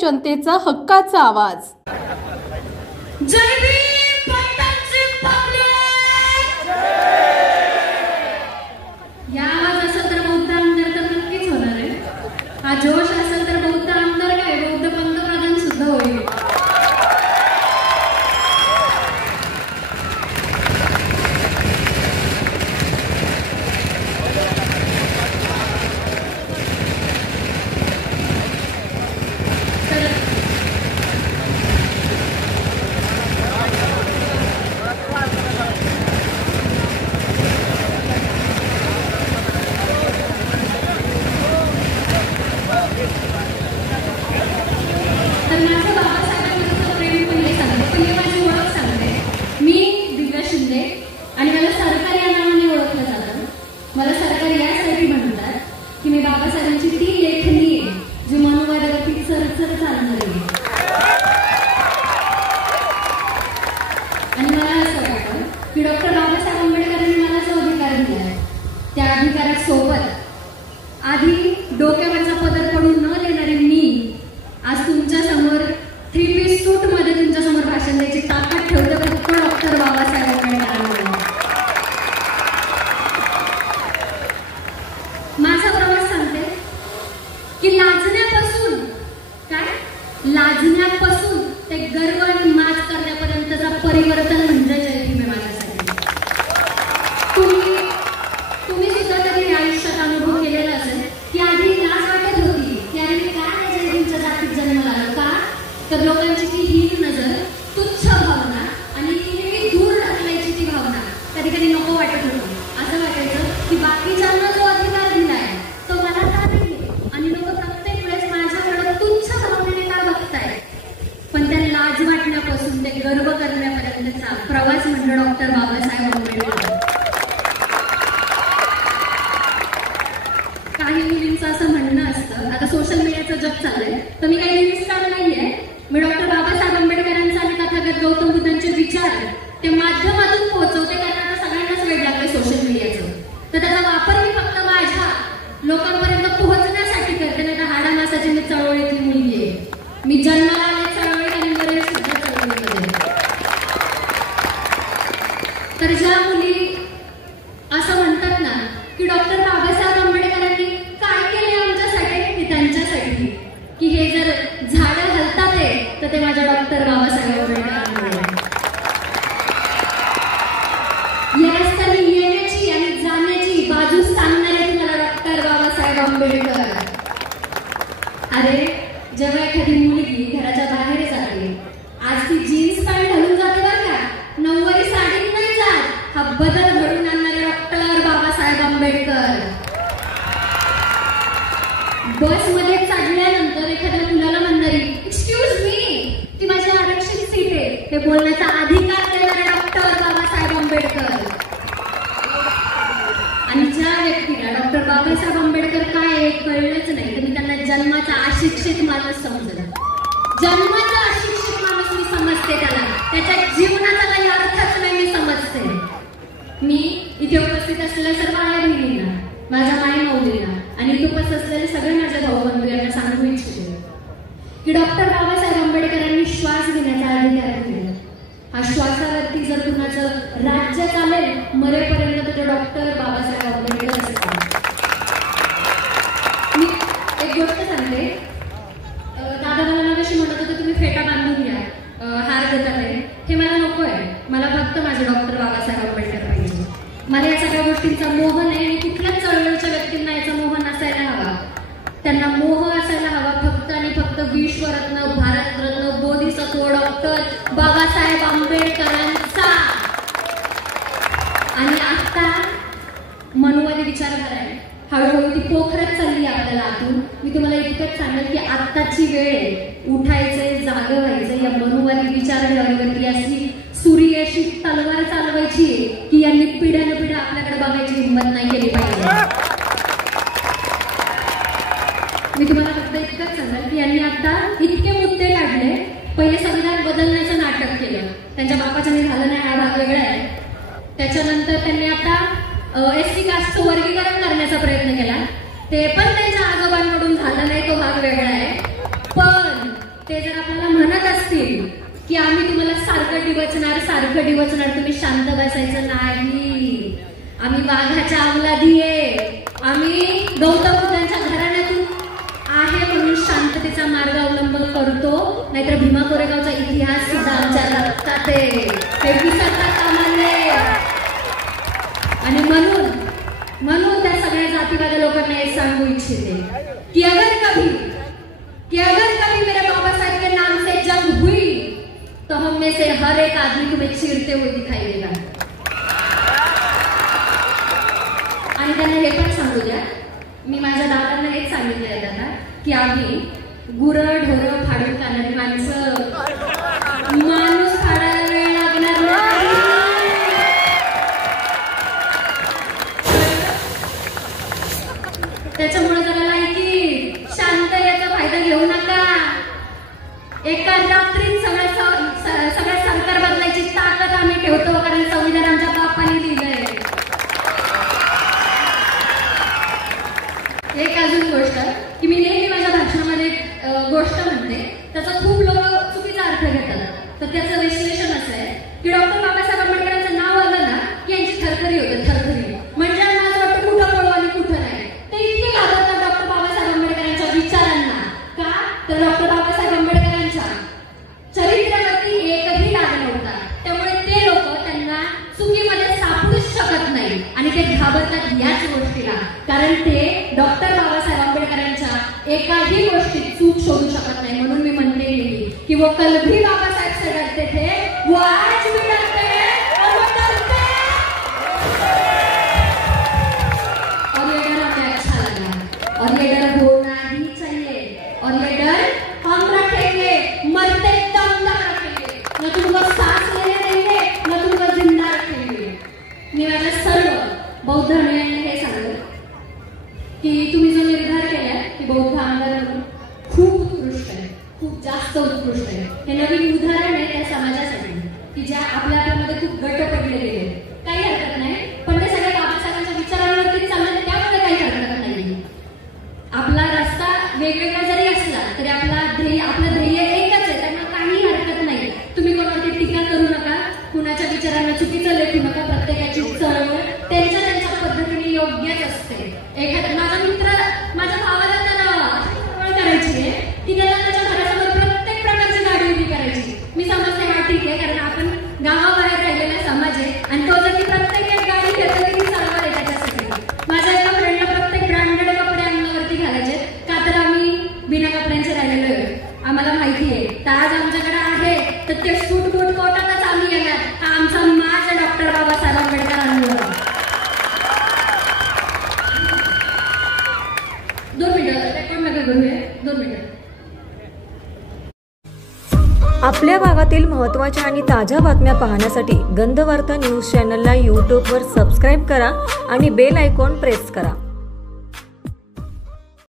जनतेचा हक्काचा आवाज. या आवाज असेल तर बौद्ध आमदार तर नक्कीच होणार आहे. हा जोश असेल तर बौद्ध आमदार काय बौद्ध पंतप्रधान सुद्धा होईल. मला सरकार यासाठी म्हणतात की मी बाबासाहेबांची ती लेखनी आहे जी मनुवादावरती सरसर चालणार आहे. आणि मला असं वाटतं की डॉक्टर बाबासाहेब आंबेडकरांनी मला जो अधिकार दिला त्या अधिकारासोबत आधी डोक्यावरचा पदर पडून न देणारे मी आज तुमच्या समोर 3 पीस सूट मध्ये तुमच्या समोर भाषण द्यायची ताकद ठेवते फक्त डॉक्टर बाबासाहेब आंबेडकरांनी. माझा प्रवास सांगते की लाजण्यापासून ते गर्व आणि माज करण्यापर्यंतचा परिवर्तन म्हणजे जय भीम माझ्यासाठी. तुम्ही सुद्धा कधी आयुष्यात अनुभव केलेला असेल की आधी लाज वाटत होती की अरे काय जय भीमच्या जातीत जन्माला आलो का, तर लोकांची ती हीन नजर, तुच्छ भावना आणि दूर ढकलायची ती भावना कधी कधी नको वाटत होती. असं वाटायचं की बाकीच्यांना जो अधिकार दिलाय तो मला का नाही आणि लोक प्रत्येक वेळेस माझ्याकडे तुच्छ भावनेने का बघताय. पण त्या लाज वाटण्यापासून ते गर्व करण्यापर्यंतचा प्रवास म्हणजे डॉक्टर बाबासाहेब आंबेडकर. काही मुलींचं असं म्हणणं असतं, आता सोशल मीडियाचं जग चाललंय तर मी काही निविष्कार नाहीये, मी डॉक्टर बाबासाहेब आंबेडकरांचा आणि तथागत गौतम बुद्धांचे विचार ते माध्यमातून पोहोचवते कारण आता सगळ्यांनाच वेळ लागलाय सोशल मीडियाचं. तर त्याचा वापर मी फक्त माझ्या लोकांपर्यंत पोहोचण्यासाठी करते. नाही तर हाडा मासाची मी चळवळीतली मुलगी आहे. मी जन्माला आले चळवळीत आणि मरेल सुद्धा चळवळीमध्ये. तर ज्या मुली असं म्हणतात ना की डॉक्टर बाबासाहेब आंबेडकरांनी काय केले आमच्यासाठी की त्यांच्यासाठी, की हे जर झाडं हलतात तर ते माझ्या डॉक्टर बाबासाहेब आंबेडकरांमुळे. या रस्त्याने येण्याची आणि जाण्याची बाजू सांगणारे तुम्हाला डॉक्टर बाबासाहेब आंबेडकर. अरे जेव्हा एखादी मुलगी घराच्या बाहेर जाते, आज ती जीन्स पॅन्ट घालून जाते बरं का, नऊवारी साडीत नाही जात. हा बदल घडून आणणारे डॉक्टर बाबासाहेब आंबेडकर. बसमध्ये चढल्यानंतर एखाद्या मुलाला म्हणणारी एक्सक्यूज मी, ती माझी आरक्षित सीट आहे हे बोलण्याचा अधिकार देणारे डॉक्टर बाबासाहेब आंबेडकर. आणि ज्या व्यक्तीला डॉक्टर बाबासाहेब आंबेडकर काय आहे कळलंच नाही तर मी त्यांना जन्माचा अशिक्षित माणूस समजला. जन्माचा अशिक्षित माणूस मी समजते त्याला, त्याच्या जीवनाचा काही अर्थच नाही मी समजते. मी इथे उपस्थित असलेल्या सर्व आया बहिणींना, माझ्या माई माऊलींना आणि इथे उपस्थित असलेले सगळे माझे भाऊ बंधू यांना सांगू इच्छिते की डॉक्टर बाबासाहेब आंबेडकरांनी श्वास घेण्याचा अधिकार दिला. हा श्वासावरती जर कुणाचं राज्य चालेल मरेपर्यंत तर डॉक्टर बाबासाहेब आंबेडकर असतात. मी एक गोष्ट सांगते, दादा मला नावाशी म्हणत होते तुम्ही फेटा बांधून घ्या, हार देतात हे मला नको आहे. मला फक्त माझे डॉक्टर बाबासाहेब आंबेडकर पाहिजे. मला या सगळ्या गोष्टींचा मोह नाही आणि कुठल्याच चळवळीच्या व्यक्तींना याचा मोह नसायला हवा. त्यांना मोह असायला हवा फक्त आणि फक्त विश्वरत्न, भारतरत्न, बोधिसत्व डॉक्टर बाबासाहेब आंबेडकरांचा. आणि आता मनुवादी विचारधारा आहे, हळूहळू ती पोखरत चालली आपल्याला आतून. मी तुम्हाला इतकंच सांगेल की आत्ताची वेळ आहे उठायचंय, जागं व्हायचंय. या मनुवादी विचारधारेवरती अशी सुरी अशी तलवार चालवायची की यांनी पिढ्यानपिढ्या आपल्याकडे बघायची हिंमत नाही केली पाहिजे. मी तुम्हाला फक्त इतकंच सांगेल की यांनी आता इतके मुद्दे काढले. पहिले संविधान बदलण्याचं नाटक केलं, त्यांच्या बापाच्याने झालं नाही, हा भाग वेगळा आहे. त्याच्यानंतर त्यांनी आता एसटी कास्टचं वर्गीकरण करण्याचा प्रयत्न केला, ते पण त्यांच्या आजोबांकडून झालं नाही, तो भाग वेगळा आहे. पण ते जर आपल्याला म्हणत असतील की आम्ही तुम्हाला सारखं डिवचणार, तुम्ही शांत बसायचं नाही, आम्ही वाघाच्या अवलादी आहे, आम्ही गौतम बुद्धांच्या घराण्यातून आहे म्हणून शांततेचा मार्ग अवलंब करतो, नाहीतर भीमा कोरेगावचा इतिहास सुद्धा आमच्या रक्तात आहे, हे विसरता कामा नये. आणि म्हणून त्या सगळ्या जातीवाल्या लोकांना हे सांगू इच्छिते की अगर कभी मेरे बाबा साहेब के नाम से जंग हुई तो हम में से हर एक आदमी तुम्हें चीरते हुए दिखाई देगा. आणि त्यांना हे पण सांगू द्या, मी माझ्या दादांना हेच सांगितलंय दादा की आम्ही गुरं ढोरं फाडून खाणारी माणसं, माणूस फाडायला वेळ लागणार नाही. त्याच्यामुळे जरा लायकी शांत याचा फायदा घेऊ नका. एका रात्रीत सगळं सरकार बदलायची ताकद आम्ही ठेवतो, कारण संविधान आमच्या बापाने लिहिलंय. एक अजून गोष्ट की मी नेहमी माझ्या भाषणामध्ये गोष्ट म्हणते, त्याचा खूप लोक चुकीचा अर्थ घेतात. तर त्याचं विश्लेषण असं आहे की डॉक्टर बाबासाहेब आंबेडकरांचं नाव आलं ना की यांची थरथरी होते, थरथरी. म्हणजे मला वाटतं कुठं पळू आणि कुठं नाही. ते इतके घाबरतात डॉक्टर बाबासाहेब आंबेडकरांच्या विचारांना. का तर डॉक्टर बाबासाहेब आंबेडकरांच्या चरित्रावरती एकही डाग नव्हता. त्यामुळे ते लोक त्यांना चुकीमध्ये सापडूच शकत नाही आणि ते घाबरतात याच गोष्टीला, कारण ते डॉक्टर बाबासाहेब आंबेडकरांच्या एकाही गोष्टीत चूक शोधू शकत नाही. म्हणून मी म्हणते की वो कल भी बाबासाहेब से डरते थे, वो आज भी डरते हैं और वो डरते हैं. और ये डर हमें अच्छा लगा और ये डर होना ही चाहिए और ये डर हम रखेंगे, मरते दम तक रखेंगे. न तुमको सांस लेने देंगे, न तुमको जिंदा रखेंगे. मी माझ्या सर्व बौद्ध अनुयायांना हे सांगते की तुम्ही जो निर्धार केलाय की बौद्ध आंदोलन खूप उत्कृष्ट आहे, खूप जास्त उत्कृष्ट आहे. हे नवीन उदाहरण आहे त्या समाजासाठी की ज्या आपल्यामध्ये खूप गट पडले गेले. काही हरकत नाही, पण ते सगळ्या बाबासाहेबांच्या विचारांवरती चाललं, त्यामध्ये काही हरकत नाही. आपला रस्ता वेगवेगळा जरी असला तरी आपलं ध्येय एकच आहे, त्यामुळे काही हरकत नाही. तुम्ही कोणावरती टीका करू नका, कुणाच्या विचारांना चुकीचं लेखू नका. प्रत्येकाची चळवळ त्यांच्या पद्धतीने योग्यच असते. माझा मित्र माझ्या भावाला त्याला चळवळ करायची आहे की त्याला त्याच्या घरासमोर प्रत्येक प्रकारची गाडी उभी करायची. मी समजते हा ठीक आहे, कारण आपण गावाबाहेर राहिलेला समाज आहे आणि तो जर की प्रत्येक एक गाडी घेतली की चळवळ आहे त्याच्यासाठी. माझ्या एका फ्रेंडला प्रत्येक ब्रँडेड कपडे अंगावरती घालायचे, का तर आम्ही बिना कपड्यांचे राहिलेलो आहे. आम्हाला माहिती आहे ताज आमच्याकडे आहे तर ते सूट बूट कोटातच आम्ही येणार. हा आमचा माझा डॉक्टर बाबासाहेब आंबेडकरांमुळे. 2 मिनिटं रेकॉर्ड नका करूया, 2 मिनिटं. आपल्या भागातील महत्त्वाच्या आणि ताज्या बातम्या पाहण्यासाठी गंधवार्ता न्यूज चॅनलला यूट्यूबवर सबस्क्राईब करा आणि बेल आयकॉन प्रेस करा.